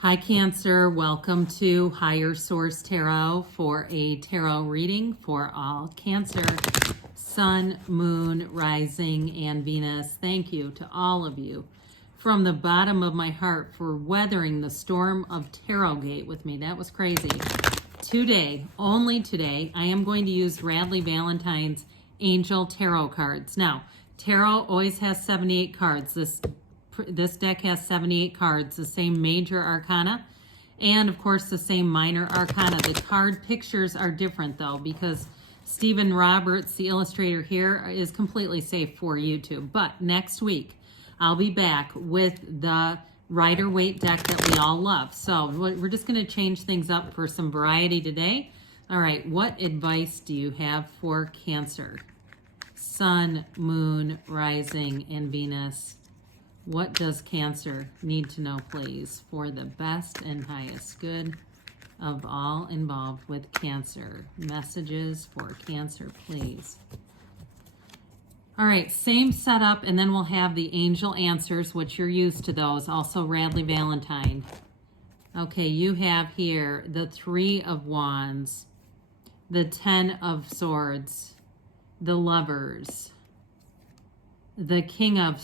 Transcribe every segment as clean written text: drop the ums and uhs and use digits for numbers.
Hi, Cancer. Welcome to Higher Source Tarot for a tarot reading for all Cancer, Sun, Moon, Rising, and Venus. Thank you to all of you from the bottom of my heart for weathering the storm of Tarot Gate with me. That was crazy. Today, only today, I am going to use Radleigh Valentine's Angel Tarot cards. Now, Tarot always has 78 cards. This deck has 78 cards, the same major arcana, and of course the same minor arcana. The card pictures are different though, because Stephen Roberts, the illustrator here, is completely safe for YouTube. But next week, I'll be back with the Rider-Waite deck that we all love. So we're just going to change things up for some variety today. All right, what advice do you have for Cancer? Sun, Moon, Rising, and Venus. What does Cancer need to know, please, for the best and highest good of all involved with Cancer? Messages for Cancer, please. All right, same setup, and then we'll have the angel answers, which you're used to those. Also, Radleigh Valentine. Okay, you have here the Three of Wands, the Ten of Swords, the Lovers, the King of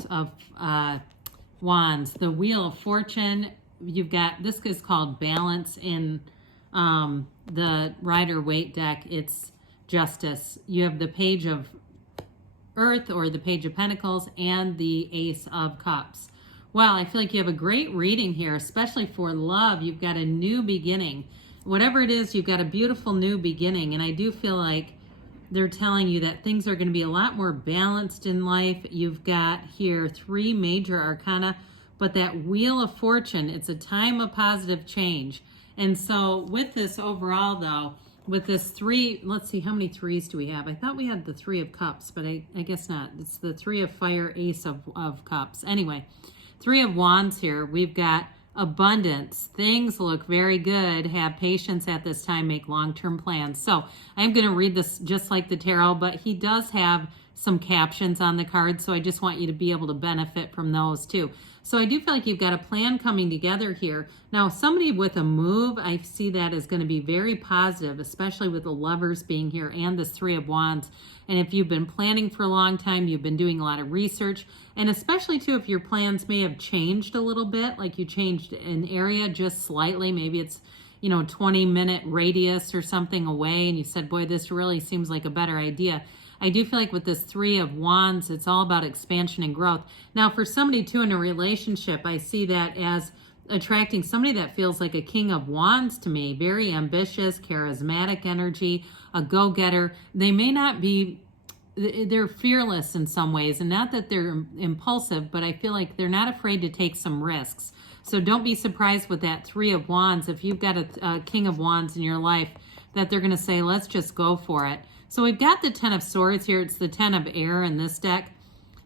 Wands, the Wheel of Fortune. You've got, this is called Balance in the Rider-Waite deck. It's Justice. You have the Page of Earth or the Page of Pentacles and the Ace of Cups. Wow, I feel like you have a great reading here, especially for love. You've got a new beginning. Whatever it is, you've got a beautiful new beginning. And I do feel like they're telling you that things are going to be a lot more balanced in life. You've got here three major arcana, but that Wheel of Fortune, it's a time of positive change. And so with this overall though, with this three, let's see, how many threes do we have? I thought we had the Three of Cups, but I guess not. It's the Three of Fire, Ace of Cups. Anyway, Three of Wands here. We've got abundance. Things look very good. Have patience at this time. Make long-term plans. So I'm going to read this just like the tarot, but he does have some captions on the card, so I just want you to be able to benefit from those too. So I do feel like you've got a plan coming together here. Now, somebody with a move, I see that as going to be very positive, especially with the Lovers being here and this Three of Wands. And if you've been planning for a long time, you've been doing a lot of research, and especially too if your plans may have changed a little bit, like you changed an area just slightly, maybe it's 20-minute radius or something away, and you said, boy, this really seems like a better idea. I do feel like with this Three of Wands, it's all about expansion and growth. Now, for somebody too in a relationship, I see that as attracting somebody that feels like a King of Wands to me, very ambitious, charismatic energy, a go-getter. They may not be, they're fearless in some ways, and not that they're impulsive, but I feel like they're not afraid to take some risks. So don't be surprised with that Three of Wands, if you've got a King of Wands in your life, that they're going to say, let's just go for it. So we've got the Ten of Swords here. It's the Ten of Air in this deck.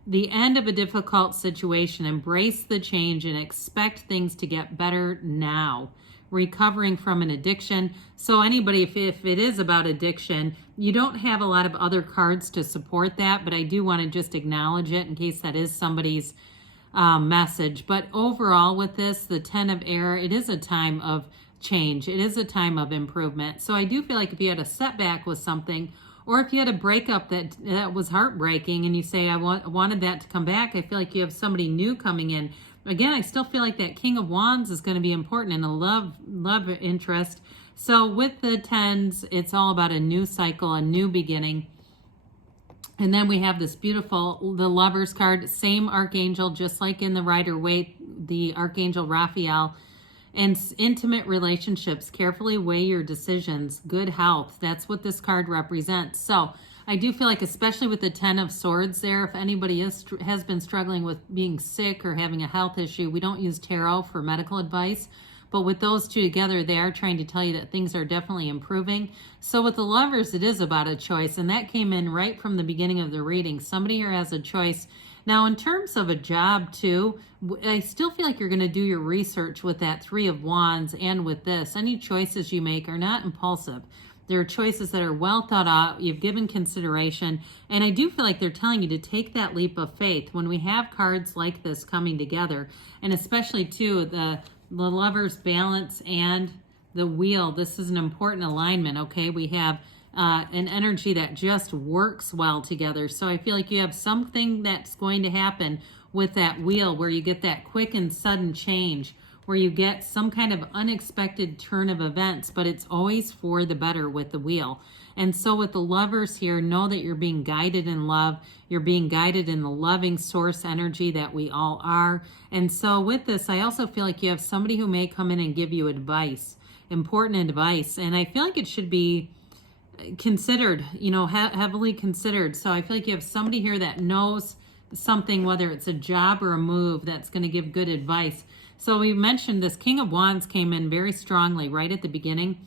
The end of a difficult situation. Embrace the change and expect things to get better now. Recovering from an addiction. So anybody, if it is about addiction, you don't have a lot of other cards to support that, but I do want to just acknowledge it in case that is somebody's message. But overall with this, the Ten of Air, it is a time of change. It is a time of improvement. So I do feel like if you had a setback with something, or if you had a breakup that was heartbreaking and you say, I wanted that to come back, I feel like you have somebody new coming in. Again, I still feel like that King of Wands is going to be important in a love interest. So with the tens, it's all about a new cycle, a new beginning. And then we have this beautiful, the Lovers card, same Archangel, just like in the Rider-Waite, the Archangel Raphael. And intimate relationships, carefully weigh your decisions, good health. That's what this card represents. So I do feel like, especially with the Ten of Swords there, if anybody has been struggling with being sick or having a health issue, we don't use tarot for medical advice. But with those two together, they are trying to tell you that things are definitely improving. So with the Lovers, it is about a choice. And that came in right from the beginning of the reading. Somebody here has a choice. Now, in terms of a job too, I still feel like you're going to do your research with that Three of Wands and with this. Any choices you make are not impulsive. There are choices that are well thought out. You've given consideration. And I do feel like they're telling you to take that leap of faith when we have cards like this coming together. And especially too, the Lovers, Balance, and the Wheel. This is an important alignment, okay? We have an energy that just works well together. So I feel like you have something that's going to happen with that Wheel where you get that quick and sudden change, where you get some kind of unexpected turn of events, but it's always for the better with the Wheel. And so with the Lovers here, know that you're being guided in love. You're being guided in the loving source energy that we all are. And so with this, I also feel like you have somebody who may come in and give you advice, important advice. And I feel like it should be considered, heavily considered. So I feel like you have somebody here that knows something, whether it's a job or a move, that's going to give good advice. So we mentioned this King of Wands came in very strongly right at the beginning.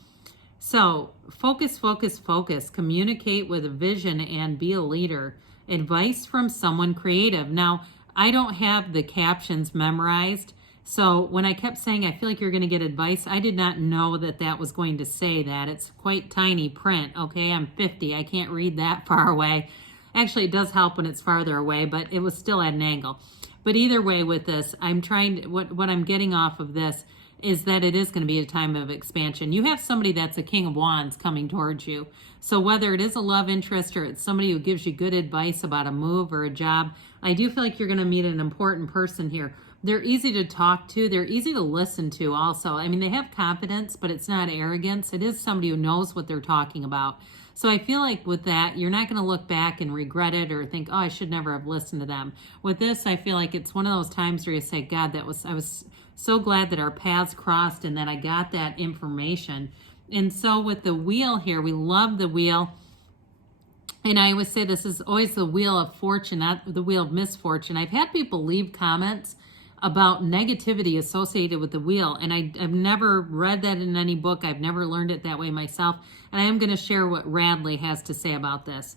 So focus, focus, focus, communicate with a vision and be a leader. Advice from someone creative. Now, I don't have the captions memorized. So when I kept saying, I feel like you're going to get advice, I did not know that that was going to say that. It's quite tiny print. Okay, I'm 50. I can't read that far away. Actually, it does help when it's farther away, but it was still at an angle. But either way with this, I'm trying to, what I'm getting off of this is that it is going to be a time of expansion. You have somebody that's a King of Wands coming towards you. So whether it is a love interest or it's somebody who gives you good advice about a move or a job, I do feel like you're going to meet an important person here. They're easy to talk to. They're easy to listen to also. I mean, they have confidence, but it's not arrogance. It is somebody who knows what they're talking about. So I feel like with that, you're not going to look back and regret it or think, oh, I should never have listened to them. With this, I feel like it's one of those times where you say, God, I was so glad that our paths crossed and that I got that information. And so with the Wheel here, we love the Wheel. And I always say this is always the Wheel of Fortune, not the Wheel of Misfortune. I've had people leave comments about negativity associated with the Wheel, and I've never read that in any book. I've never learned it that way myself, and I am going to share what Radley has to say about this.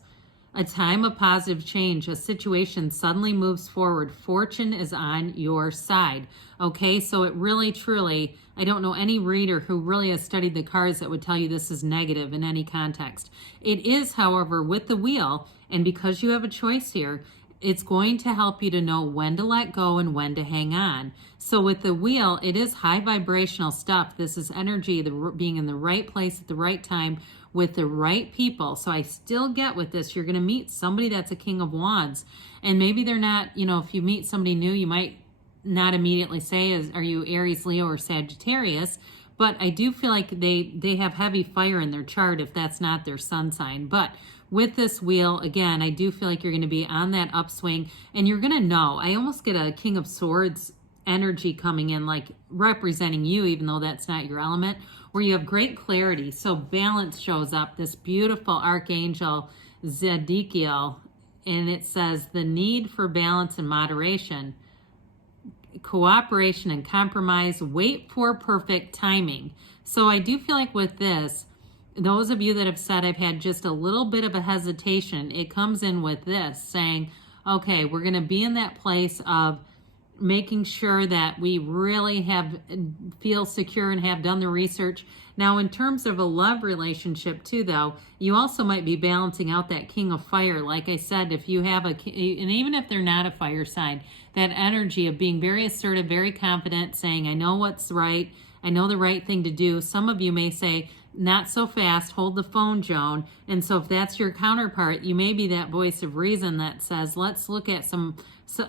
A time of positive change, a situation suddenly moves forward. Fortune is on your side. Okay, so it really, truly, I don't know any reader who really has studied the cards that would tell you this is negative in any context. It is, however, with the Wheel, and because you have a choice here, it's going to help you to know when to let go and when to hang on. So with the Wheel, it is high vibrational stuff. This is energy, being in the right place at the right time with the right people. So I still get with this, you're going to meet somebody that's a King of Wands. And maybe they're not, if you meet somebody new, you might not immediately say, are you Aries, Leo, or Sagittarius? But I do feel like they have heavy fire in their chart if that's not their sun sign. But with this Wheel, again, I do feel like you're going to be on that upswing and you're going to know. I almost get a King of Swords energy coming in, like representing you, even though that's not your element, where you have great clarity. So balance shows up, this beautiful Archangel Zedekiel, and it says the need for balance and moderation, cooperation and compromise, wait for perfect timing. So I do feel like with this, those of you that have said I've had just a little bit of a hesitation, it comes in with this saying, okay, we're going to be in that place of making sure that we really feel secure and have done the research. Now, in terms of a love relationship too, though, you also might be balancing out that King of Fire. Like I said, if you have and even if they're not a fire sign, that energy of being very assertive, very confident, saying, I know what's right, I know the right thing to do. Some of you may say, not so fast, hold the phone, Joan. And so if that's your counterpart, you may be that voice of reason that says, let's look at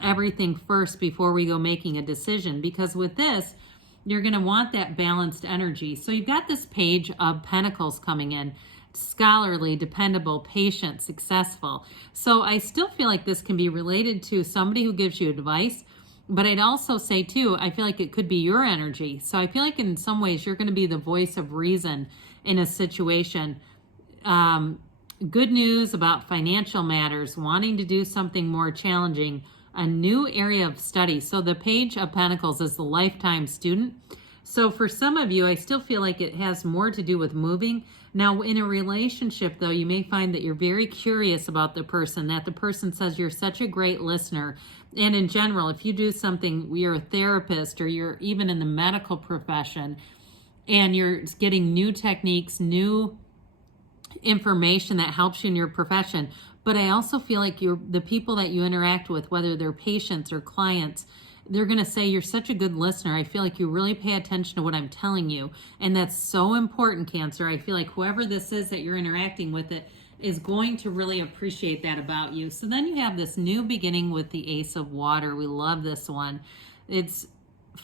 everything first before we go making a decision. Because with this, you're going to want that balanced energy. So you've got this Page of Pentacles coming in. Scholarly, dependable, patient, successful. So I still feel like this can be related to somebody who gives you advice. But I'd also say too, I feel like it could be your energy. So I feel like in some ways you're going to be the voice of reason in a situation. Good news about financial matters, wanting to do something more challenging, a new area of study. So the Page of Pentacles is the lifetime student. So for some of you, I still feel like it has more to do with moving. Now, in a relationship, though, you may find that you're very curious about the person, that the person says you're such a great listener. And in general, if you do something, you're a therapist or you're even in the medical profession, and you're getting new techniques, new information that helps you in your profession. But I also feel like the people that you interact with, whether they're patients or clients, they're going to say, you're such a good listener. I feel like you really pay attention to what I'm telling you. And that's so important, Cancer. I feel like whoever this is that you're interacting with it is going to really appreciate that about you. So then you have this new beginning with the Ace of Water. We love this one. It's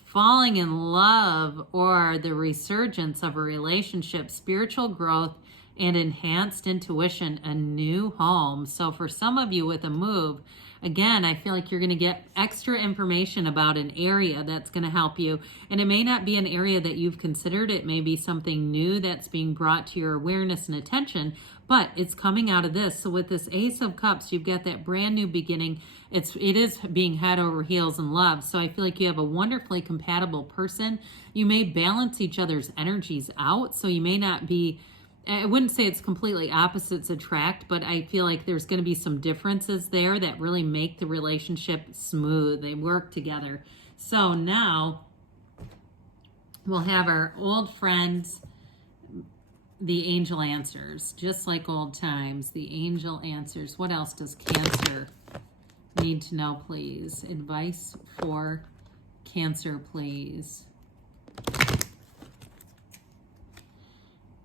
falling in love or the resurgence of a relationship, spiritual growth, and enhanced intuition, a new home. So for some of you with a move, again, I feel like you're going to get extra information about an area that's going to help you. And it may not be an area that you've considered. It may be something new that's being brought to your awareness and attention, but it's coming out of this. So with this Ace of Cups, you've got that brand new beginning. It is being head over heels in love. So I feel like you have a wonderfully compatible person. You may balance each other's energies out. So you may not be, I wouldn't say it's completely opposites attract, but I feel like there's going to be some differences there that really make the relationship smooth. They work together. So now we'll have our old friends, the angel answers, just like old times. The angel answers. What else does Cancer need to know, please? Advice for Cancer, please.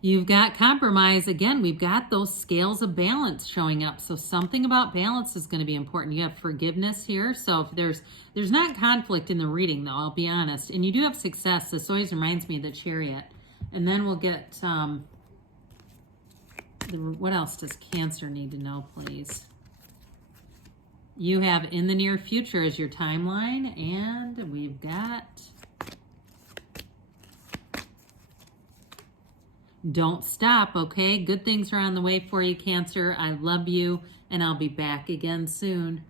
You've got compromise. Again, we've got those scales of balance showing up. So something about balance is going to be important. You have forgiveness here. So if there's not conflict in the reading, though, I'll be honest. And you do have success. This always reminds me of the Chariot. And then we'll get, what else does Cancer need to know, please? You have in the near future as your timeline. And we've got... don't stop, okay? Good things are on the way for you, Cancer. I love you, and I'll be back again soon.